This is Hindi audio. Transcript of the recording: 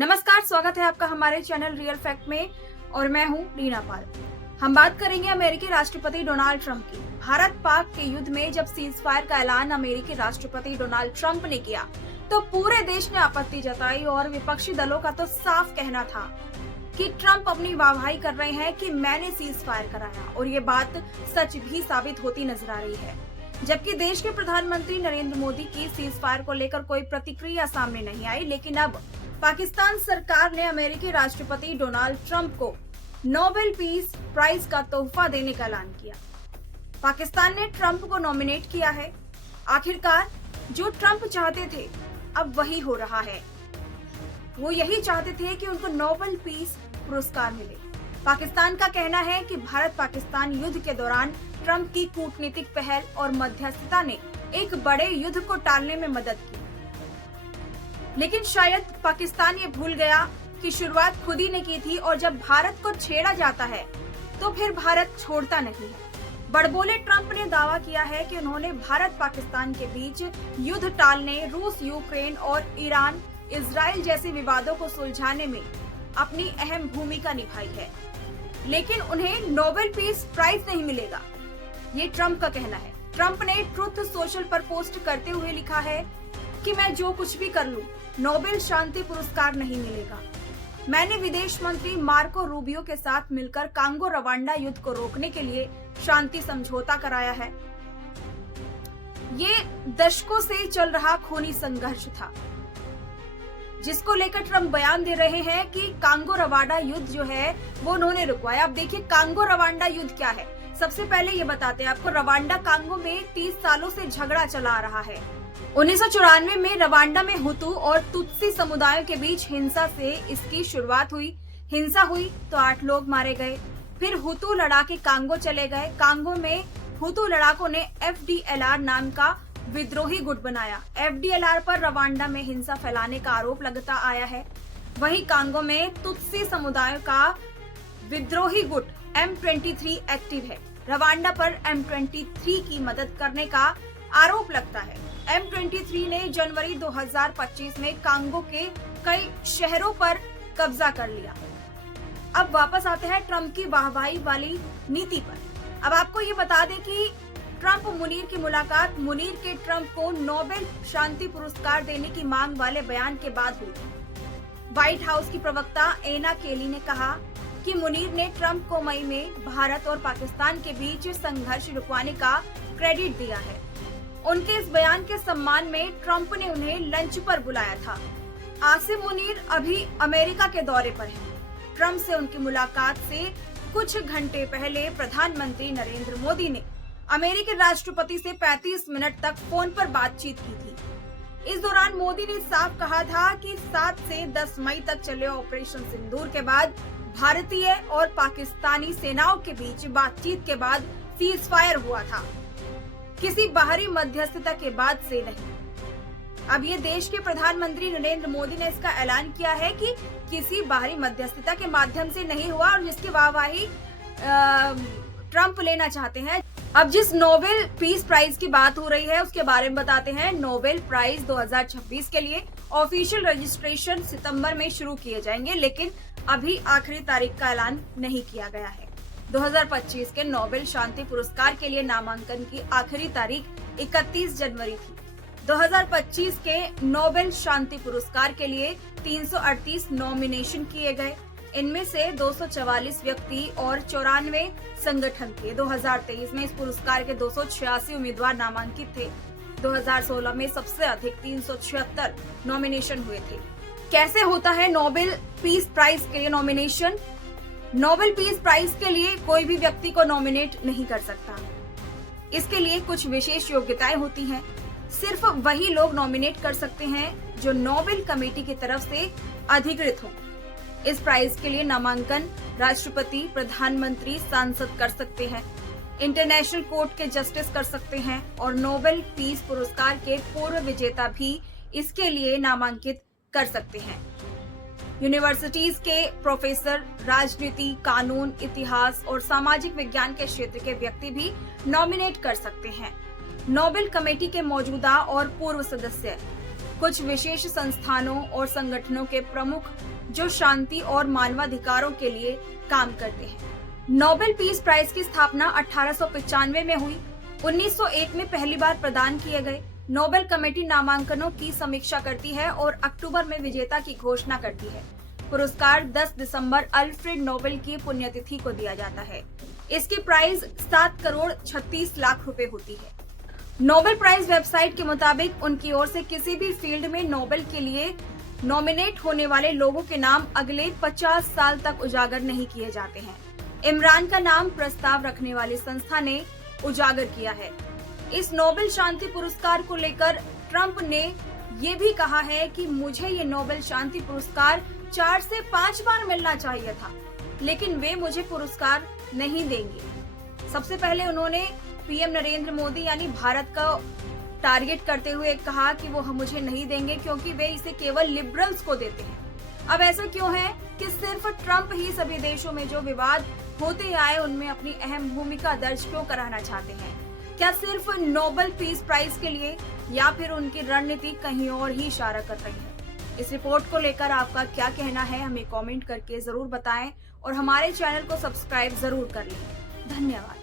नमस्कार, स्वागत है आपका हमारे चैनल रियल फैक्ट में और मैं हूं रीना पाल। हम बात करेंगे अमेरिकी राष्ट्रपति डोनाल्ड ट्रंप की। भारत पाक के युद्ध में जब सीज फायर का ऐलान अमेरिकी राष्ट्रपति डोनाल्ड ट्रंप ने किया तो पूरे देश ने आपत्ति जताई और विपक्षी दलों का तो साफ कहना था कि ट्रंप अपनी वाहवाही कर रहे हैं कि मैंने सीज फायर कराया, और ये बात सच भी साबित होती नजर आ रही है। जबकि देश के प्रधानमंत्री नरेंद्र मोदी की सीज फायर को लेकर कोई प्रतिक्रिया सामने नहीं आई, लेकिन अब पाकिस्तान सरकार ने अमेरिकी राष्ट्रपति डोनाल्ड ट्रंप को नोबेल पीस प्राइज का तोहफा देने का ऐलान किया। पाकिस्तान ने ट्रंप को नॉमिनेट किया है। आखिरकार जो ट्रंप चाहते थे अब वही हो रहा है। वो यही चाहते थे कि उनको नोबेल पीस पुरस्कार मिले। पाकिस्तान का कहना है कि भारत पाकिस्तान युद्ध के दौरान ट्रंप की कूटनीतिक पहल और मध्यस्थता ने एक बड़े युद्ध को टालने में मदद की, लेकिन शायद पाकिस्तान ये भूल गया कि शुरुआत खुद ही ने की थी, और जब भारत को छेड़ा जाता है तो फिर भारत छोड़ता नहीं है। बड़बोले ट्रंप ने दावा किया है कि उन्होंने भारत पाकिस्तान के बीच युद्ध टालने, रूस यूक्रेन और ईरान इजराइल जैसे विवादों को सुलझाने में अपनी अहम भूमिका निभाई है, लेकिन उन्हें नोबेल पीस प्राइज नहीं मिलेगा, ये ट्रंप का कहना है। ट्रंप ने ट्रुथ सोशल पर पोस्ट करते हुए लिखा है कि मैं जो कुछ भी कर लूं, नोबेल शांति पुरस्कार नहीं मिलेगा। मैंने विदेश मंत्री मार्को रूबियो के साथ मिलकर कांगो रवांडा युद्ध को रोकने के लिए शांति समझौता कराया है। ये दशकों से चल रहा खूनी संघर्ष था, जिसको लेकर ट्रंप बयान दे रहे हैं कि कांगो रवांडा युद्ध जो है वो उन्होंने रुकवाया। अब देखिए कांगो रवांडा युद्ध क्या है। सबसे पहले ये बताते हैं आपको, रवांडा कांगो में 30 सालों से झगड़ा चला आ रहा है। 1994 में रवांडा में हुतू और तुत्सी समुदायों के बीच हिंसा से इसकी शुरुआत हुई। हिंसा हुई तो 8 लोग मारे गए। फिर हुतू लड़ाके कांगो चले गए। कांगो में हुतू लड़ाकों ने FDLR नाम का विद्रोही गुट बनाया। FDLR पर रवांडा में हिंसा फैलाने का आरोप लगता आया है। वहीं कांगो में तुत्सी समुदायों का विद्रोही गुट M23 एक्टिव है। रवांडा पर M23 की मदद करने का आरोप लगता है। M23 ने जनवरी 2025 में कांगो के कई शहरों पर कब्जा कर लिया। अब वापस आते हैं ट्रंप की वाहवाही वाली नीति पर। अब आपको ये बता दें कि ट्रंप मुनीर की मुलाकात मुनीर के ट्रंप को नोबेल शांति पुरस्कार देने की मांग वाले बयान के बाद हुई। व्हाइट हाउस की प्रवक्ता एना केली ने कहा कि मुनीर ने ट्रंप को मई में भारत और पाकिस्तान के बीच संघर्ष रुकवाने का क्रेडिट दिया है। उनके इस बयान के सम्मान में ट्रंप ने उन्हें लंच पर बुलाया था। आसिम मुनीर अभी अमेरिका के दौरे पर हैं। ट्रंप से उनकी मुलाकात से कुछ घंटे पहले प्रधानमंत्री नरेंद्र मोदी ने अमेरिकी राष्ट्रपति से 35 मिनट तक फोन पर बातचीत की थी। इस दौरान मोदी ने साफ कहा था कि 7 से 10 मई तक चले ऑपरेशन सिंदूर के बाद भारतीय और पाकिस्तानी सेनाओं के बीच बातचीत के बाद सीज फायर हुआ था, किसी बाहरी मध्यस्थता के बाद से नहीं। अब ये देश के प्रधानमंत्री नरेंद्र मोदी ने इसका ऐलान किया है कि किसी बाहरी मध्यस्थता के माध्यम से नहीं हुआ, और जिसकी वाहवाही ट्रंप लेना चाहते हैं। अब जिस नोबेल पीस प्राइज की बात हो रही है उसके बारे में बताते हैं। नोबेल प्राइज 2026 के लिए ऑफिशियल रजिस्ट्रेशन सितंबर में शुरू किए जाएंगे, लेकिन अभी आखिरी तारीख का ऐलान नहीं किया गया है। 2025 के नोबेल शांति पुरस्कार के लिए नामांकन की आखिरी तारीख 31 जनवरी थी। 2025 के नोबेल शांति पुरस्कार के लिए 338 नॉमिनेशन किए गए। इनमें से 244 व्यक्ति और 94 संगठन थे। 2023 में इस पुरस्कार के 286 उम्मीदवार नामांकित थे। 2016 में सबसे अधिक 376 नॉमिनेशन हुए थे। कैसे होता है नोबेल पीस प्राइज के लिए नॉमिनेशन? नोबेल पीस प्राइज के लिए कोई भी व्यक्ति को नॉमिनेट नहीं कर सकता। इसके लिए कुछ विशेष योग्यताएं होती हैं। सिर्फ वही लोग नॉमिनेट कर सकते हैं जो नोबेल कमेटी की तरफ से अधिकृत हों। इस प्राइज के लिए नामांकन राष्ट्रपति, प्रधानमंत्री, सांसद कर सकते हैं, इंटरनेशनल कोर्ट के जस्टिस कर सकते हैं, और नोबेल पीस पुरस्कार के पूर्व विजेता भी इसके लिए नामांकित कर सकते हैं। यूनिवर्सिटीज के प्रोफेसर, राजनीति, कानून, इतिहास और सामाजिक विज्ञान के क्षेत्र के व्यक्ति भी नॉमिनेट कर सकते हैं। नोबेल कमेटी के मौजूदा और पूर्व सदस्य कुछ विशेष संस्थानों और संगठनों के प्रमुख जो शांति और मानवाधिकारों के लिए काम करते हैं। नोबेल पीस प्राइज की स्थापना 1895 में हुई। 1901 में पहली बार प्रदान किए गए। नोबेल कमेटी नामांकनों की समीक्षा करती है और अक्टूबर में विजेता की घोषणा करती है। पुरस्कार 10 दिसंबर अल्फ्रेड नोबेल की पुण्यतिथि को दिया जाता है। इसकी प्राइस 7 करोड़ 36 लाख रुपए होती है। नोबेल प्राइज वेबसाइट के मुताबिक उनकी ओर से किसी भी फील्ड में नोबेल के लिए नॉमिनेट होने वाले लोगों के नाम अगले 50 साल तक उजागर नहीं किए जाते हैं। इमरान का नाम प्रस्ताव रखने वाली संस्था ने उजागर किया है। इस नोबेल शांति पुरस्कार को लेकर ट्रंप ने ये भी कहा है कि मुझे ये नोबेल शांति पुरस्कार 4 से 5 बार मिलना चाहिए था, लेकिन वे मुझे पुरस्कार नहीं देंगे। सबसे पहले उन्होंने पीएम नरेंद्र मोदी यानी भारत का टारगेट करते हुए कहा कि वो मुझे नहीं देंगे क्योंकि वे इसे केवल लिबरल्स को देते हैं। अब ऐसा क्यों है कि सिर्फ ट्रंप ही सभी देशों में जो विवाद होते आए उनमें अपनी अहम भूमिका दर्ज क्यों कराना चाहते हैं? क्या सिर्फ नोबेल पीस प्राइज के लिए, या फिर उनकी रणनीति कहीं और ही इशारा कर रही है? इस रिपोर्ट को लेकर आपका क्या कहना है, हमें कमेंट करके जरूर बताएं और हमारे चैनल को सब्सक्राइब जरूर कर लें। धन्यवाद।